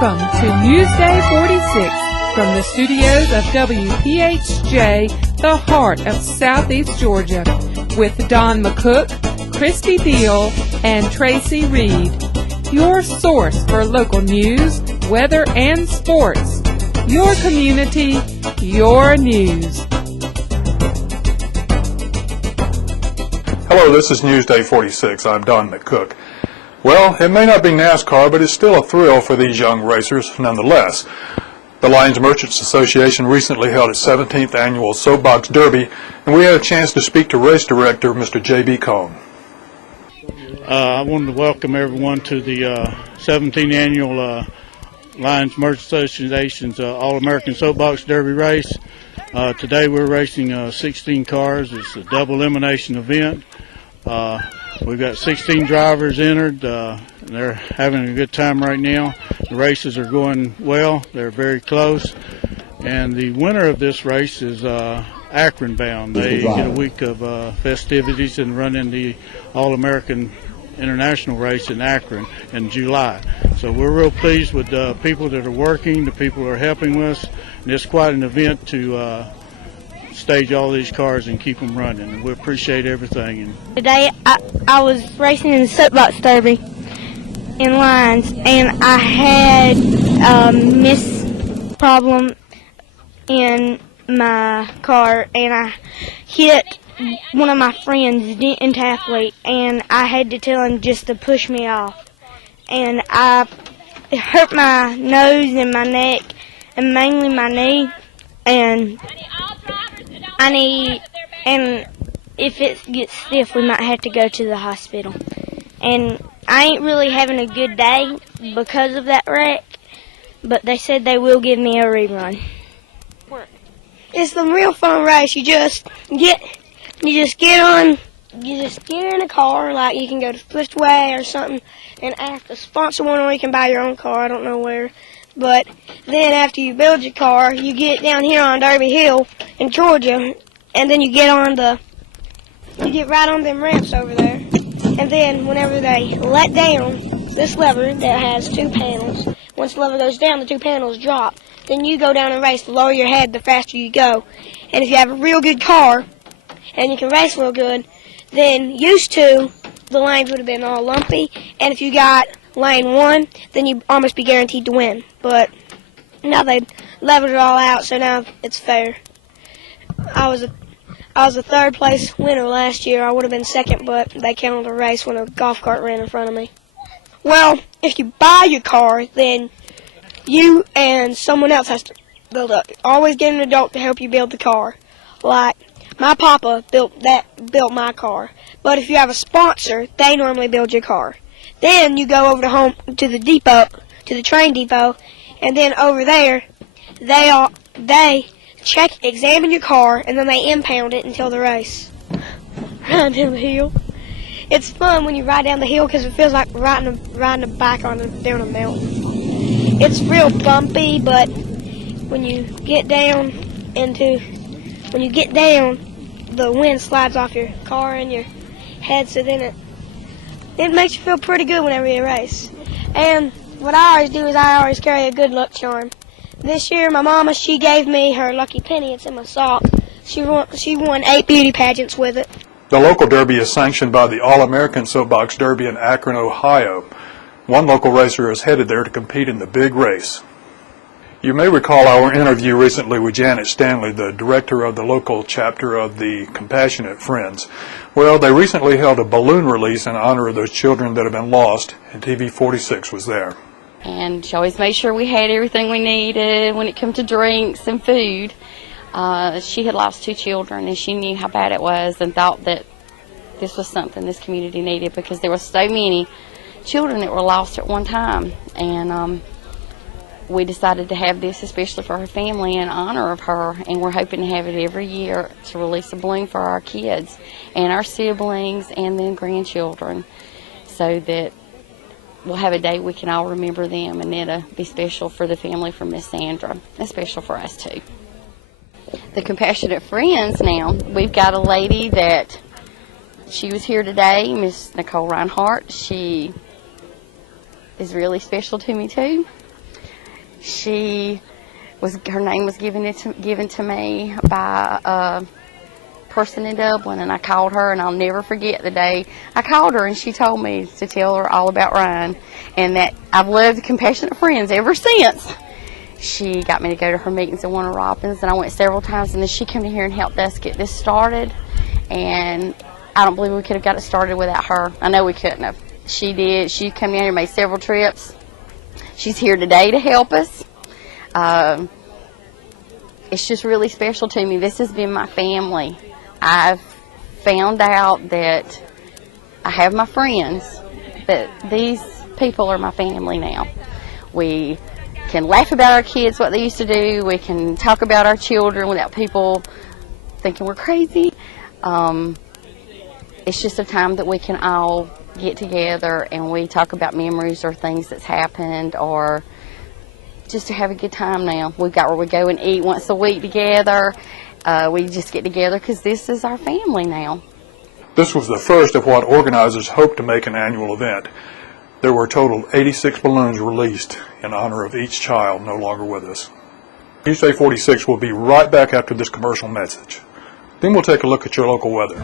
Welcome to Newsday 46 from the studios of WPHJ, the heart of Southeast Georgia, with Don McCook, Christy Deal, and Tracy Reed. Your source for local news, weather, and sports. Your community, your news. Hello, this is Newsday 46. I'm Don McCook. Well, it may not be NASCAR, but it's still a thrill for these young racers nonetheless. The Lyons Merchants Association recently held its 17th annual Soapbox Derby, and we had a chance to speak to race director Mr. J.B. Cohn. I wanted to welcome everyone to the 17th annual Lyons Merchants Association's All-American Soapbox Derby race. Today we're racing 16 cars. It's a double elimination event. We've got 16 drivers entered. They're having a good time right now. The races are going well. They're very close. And the winner of this race is Akron bound. They get a week of festivities and run in the All-American International race in Akron in July. So we're real pleased with the people that are working, the people who are helping us. And it's quite an event to stage all these cars and keep them running. And we appreciate everything. Today I was racing in the Soapbox Derby in Lyons, and I had a miss problem in my car, and I hit one of my friends, an athlete, and I had to tell him just to push me off. And it hurt my nose and my neck, and mainly my knee, and if it gets stiff, we might have to go to the hospital. And I ain't really having a good day because of that wreck, but they said they will give me a rerun. It's the real fun race. You just get in a car, like you can go to Swiftway or something, and ask to sponsor one, or you can buy your own car. I don't know where. But then after you build your car, you get down here on Derby Hill in Georgia, and then you get right on them ramps over there. And then whenever they let down this lever that has two panels, once the lever goes down, the two panels drop. Then you go down and race. The lower your head, the faster you go. And if you have a real good car, and you can race real good, then used to, the lanes would have been all lumpy. And if you got lane one, then you'd almost be guaranteed to win. But now they leveled it all out, so now it's fair. I was a third place winner last year. I would have been second, but they canceled the race when a golf cart ran in front of me. Well, if you buy your car, then you and someone else has to build up. Always get an adult to help you build the car. Like my papa built my car. But if you have a sponsor, they normally build your car. Then you go over to the depot, to the train depot, and then over there, they examine your car, and then they impound it until the race. Ride down the hill. It's fun when you ride down the hill because it feels like riding a bike down a mountain. It's real bumpy, but when you get down, the wind slides off your car and your head, so then it makes you feel pretty good whenever you race. And what I always do is I always carry a good luck charm. This year, my mama, she gave me her lucky penny. It's in my sock. She won 8 beauty pageants with it. The local derby is sanctioned by the All-American Soapbox Derby in Akron, Ohio. One local racer is headed there to compete in the big race. You may recall our interview recently with Janet Stanley, the director of the local chapter of the Compassionate Friends. Well, they recently held a balloon release in honor of those children that have been lost, and TV 46 was there. And she always made sure we had everything we needed when it came to drinks and food. She had lost 2 children, and she knew how bad it was and thought that this was something this community needed because there were so many children that were lost at one time. And we decided to have this especially for her family in honor of her, and we're hoping to have it every year to release a balloon for our kids and our siblings and then grandchildren, so that we'll have a day we can all remember them, and it'll be special for the family from Miss Sandra, and special for us too. The Compassionate Friends now, we've got a lady that she was here today, Miss Nicole Reinhardt. She is really special to me too. Her name was given to me by a person in Dublin, and I called her, and I'll never forget the day I called her, and she told me to tell her all about Ryan, and that I've loved Compassionate Friends ever since. She got me to go to her meetings in Warner Robins, and I went several times, and then she came in here and helped us get this started, and I don't believe we could have got it started without her. I know we couldn't have. She did. She came in here and made several trips. She's here today to help us. It's just really special to me. This has been my family. I've found out that I have my friends, but these people are my family now. We can laugh about our kids, what they used to do. We can talk about our children without people thinking we're crazy. It's just a time that we can all get together and we talk about memories or things that's happened, or just to have a good time now. We've got where we go and eat once a week together. We just get together because this is our family now. This was the first of what organizers hoped to make an annual event. There were a total of 86 balloons released in honor of each child no longer with us. Tuesday 46 will be right back after this commercial message. Then we'll take a look at your local weather.